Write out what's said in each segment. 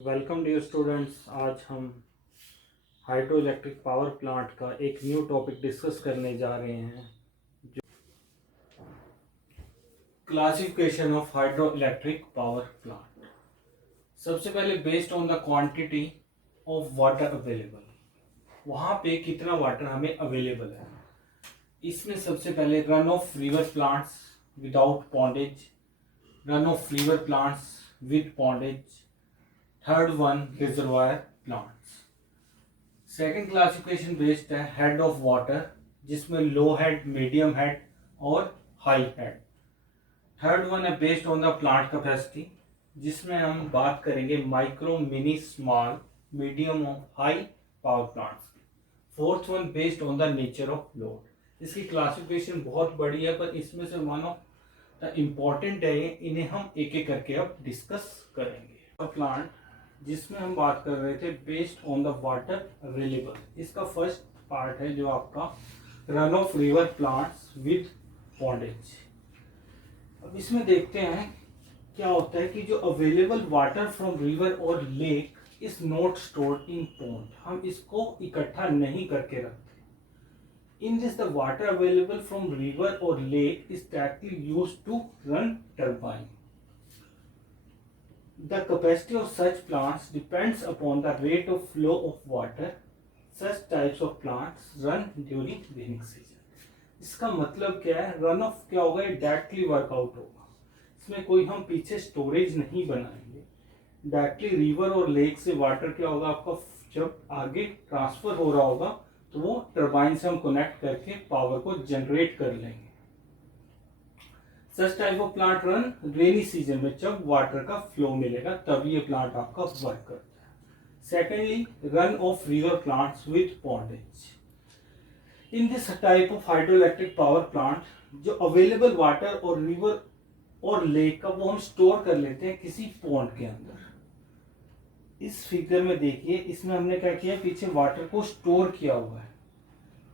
Welcome dear students. आज हम hydro electric power plant का एक न्यू टॉपिक डिस्कस करने जा रहे हैं, जो classification of hydro electric power plant. सबसे पहले based on the quantity of water available, वहाँ पे कितना वाटर हमें अवेलेबल है। इसमें सबसे पहले run of river plants without pondage, run of river plants with pondage, third one reservoir plants. Second classification based है हेड ऑफ वाटर, जिसमें लो हेड, मीडियम हेड और हाई हेड। थर्ड वन है based on the plant capacity, जिसमें हम बात करेंगे micro, mini, small, medium और high power plants की। Fourth one based on the nature of load. इसकी क्लासिफिकेशन बहुत बड़ी है, पर इसमें से वन ऑफ द इम्पोर्टेंट है, इन्हें हम एक एक करके अब डिस्कस करेंगे। प्लांट जिसमें हम बात कर रहे थे based on the water available, इसका फर्स्ट पार्ट है जो आपका run of river plants with pondage. अब इसमें देखते हैं क्या होता है कि जो अवेलेबल वाटर फ्रॉम रिवर और lake is not stored in pond, हम इसको इकट्ठा नहीं करके रखते। In this the water available from river और lake is directly used to run turbine. The capacity of such plants depends upon the rate of flow of water. Such types of plants run during rainy season. इसका मतलब क्या है? Run of क्या होगा? ये directly workout होगा। इसमें कोई हम पीछे स्टोरेज नहीं बनाएंगे। डायरेक्टली रिवर और लेक से वाटर क्या होगा आपका, जब आगे ट्रांसफर हो रहा होगा तो वो टर्बाइन से हम कनेक्ट करके पावर को जनरेट कर लेंगे। Such type of plant run rainy season में, जब वाटर का फ्लो मिलेगा तभी ये प्लांट आपका वर्क करता है। Secondly, run of river plants with pondage. In this type of hydro electric power plant, जो अवेलेबल वाटर और रिवर और लेक का वो हम स्टोर कर लेते हैं किसी पॉन्ड के अंदर। इस फिगर में देखिए, इसमें हमने क्या किया, पीछे वाटर को स्टोर किया हुआ है।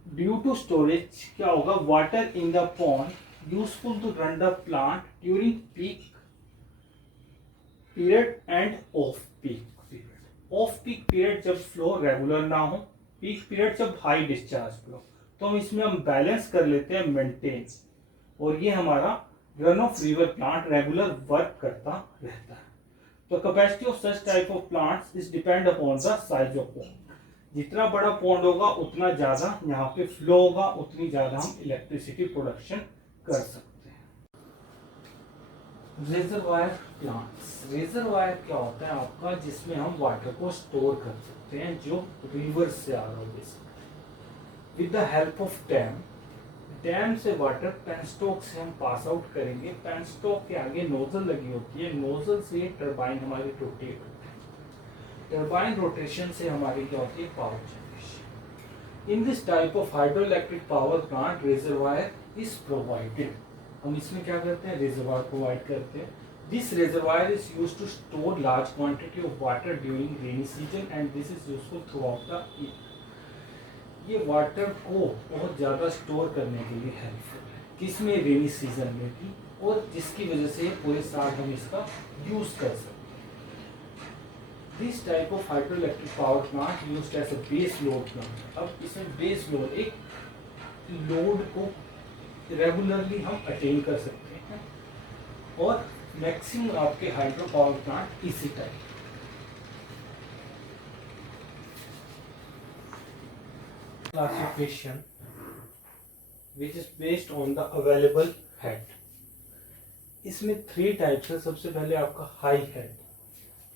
ड्यू टू स्टोरेज क्या होगा, water in the pond useful to run the plant during peak period and off peak period. Off peak period जब फ्लो रेगुलर ना हो, पीक पीरियड जब हाई डिस्चार्ज फ्लो, तो हम इसमें हम बैलेंस कर लेते हैं मेंटेन, और ये हमारा run of river plant regular work करता रहता है। तो capacity of such type of plants is depend upon the size of pond. जितना बड़ा पॉन्ड होगा उतना ज्यादा यहाँ पे फ्लो होगा, उतनी ज्यादा हम इलेक्ट्रिसिटी प्रोडक्शन कर सकते हैं। रिजर्वायर प्लांट्स, रिजर्वायर क्या होता है आपका, जिसमें हम वाटर को स्टोर कर सकते हैं जो रिवर से आ रहा हो। Basically with the help of dam, dam से वाटर पेनस्टॉक से हम पास आउट करेंगे। पेनस्टॉक के आगे नोजल लगी होती है, नोजल से टरबाइन हमारी रोटेट होती है। टरबाइन रोटेशन से हमारी क्या होती है, power generation. In this type of hydro electric power plant reservoir is provided. हम इसमें क्या करते हैं, रिजर्वायर प्रोवाइड करते हैं। This reservoir is used to store large quantity of water during rainy season and this is useful throughout the year. ये water को बहुत ज़्यादा स्टोर करने के लिए हेल्पफुल है, किसमें, रेनी सीजन में भी, और जिसकी वजह से पूरे साल हम इसका यूज कर सकते हैं। This type of hydro electric power plant used as a base load plant. अब इसमें बेस लोड, एक लोड को रेगुलरली हम अटेन कर सकते हैं, और मैक्सिमम आपके हाइड्रो पावर प्लांट इसी type. Classification which is based on the available head. इसमें 3 टाइप्स है। सबसे पहले आपका हाई हेड।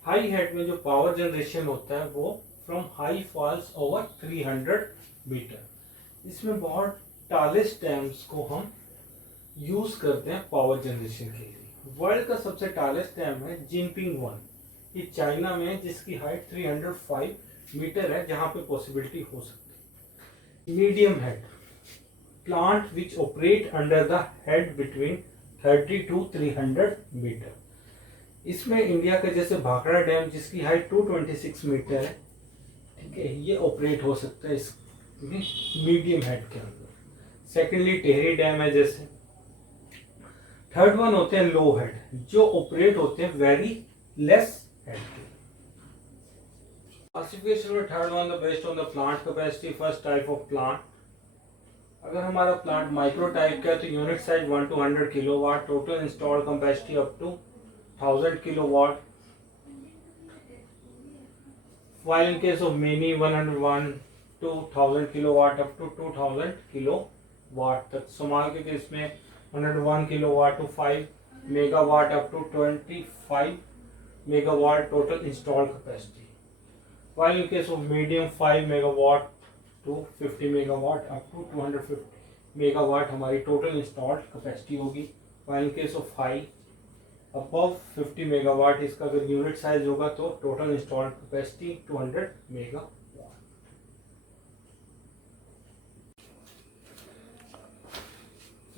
हाई हेड में जो पावर जनरेशन होता है वो from high falls over 300 metre. इसमें बहुत टालेस्ट डैम्स को हम यूज करते हैं पावर जनरेशन के लिए। वर्ल्ड का सबसे टालेस्ट डैम है जिनपिंग 1, ये चाइना में है, जिसकी हाइट 305 मीटर है, जहां पे पॉसिबिलिटी हो सकती है। Medium head plant which operate under the head between 30 to 300 metre. इसमें इंडिया का जैसे भाखड़ा डैम, जिसकी हाइट 226 मीटर है, ठीक है, ये ऑपरेट हो सकता है इस मीडियम हेड के अंदर। सेकेंडली टेहरी डैम है जैसे। थर्ड वन होते हैं लो हेड, जो ऑपरेट होते हैं वेरी लेस हेड के। क्लासिफिकेशन में third one the based on the plant capacity, first type of plant. अगर हमारा प्लांट माइक्रो टाइप का है तो unit size 1 to 100 kilowatt, total installed capacity up to 1000 kilowatt. While in case of mini 101 to 1000 kilowatt up to 2000 kilowatt तक। Small के case में 101 kilowatt to 5 megawatt up to 25 megawatt total installed capacity। While in case of medium 5 megawatt to 50 megawatt up to 250 megawatt हमारी total installed capacity होगी। While in case of high above 50 megawatt इसका अगर unit size होगा तो total installed capacity 200 megawatt.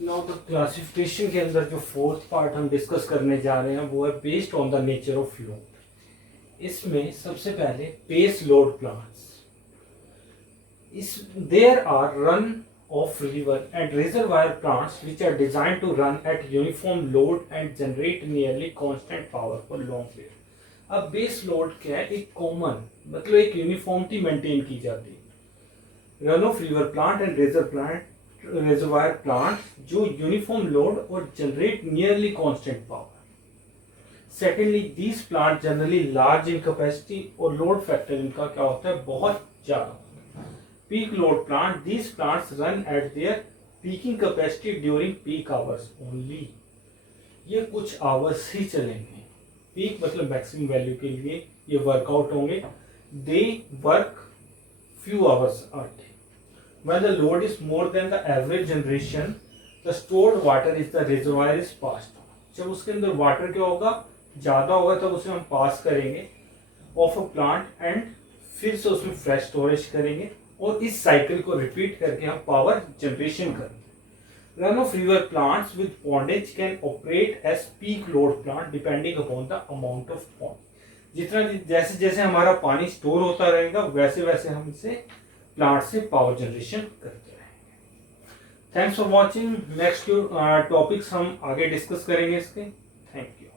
Now the classification के अंदर जो fourth part हम डिस्कस करने जा रहे हैं वो है based on the nature of load. इसमें सबसे पहले बेस लोड प्लांट्स, इस there are run of river and reservoir plants which are designed to run at uniform load and generate nearly constant power for long period। अब base load क्या है? एक common मतलब एक यूनिफॉर्मिटी मेंटेन की जाती है। Run of river plant and reservoir plant जो यूनिफॉर्म लोड और generate nearly constant power. Secondly these plant generally large in capacity और लोड फैक्टर इनका क्या होता है? बहुत ज्यादा। Peak load plant, these plants run at their peaking capacity during peak hours only। ये कुछ आवर्स ही चलेंगे। पीक मतलब मैक्सिमम वैल्यू के लिए ये वर्कआउट होंगे। They work few hours a day। When the load is more than the average generation, the stored water is the reservoir is passed। जब उसके अंदर वाटर क्या होगा? ज्यादा होगा तब उसे हम पास करेंगे ऑफ अ प्लांट एंड फिर से उसमें फ्रेश स्टोरेज करेंगे और इस साइकिल को रिपीट करके हम पावर जनरेशन करेंगे। Run of river plants with pondage can operate as peak load plant depending upon the amount of pond. जितना जैसे जैसे हमारा पानी स्टोर होता रहेगा वैसे वैसे हम इसे प्लांट से पावर जनरेशन करते रहेंगे। Thanks for watching. Next topics हम आगे डिस्कस करेंगे इसके। Thank you.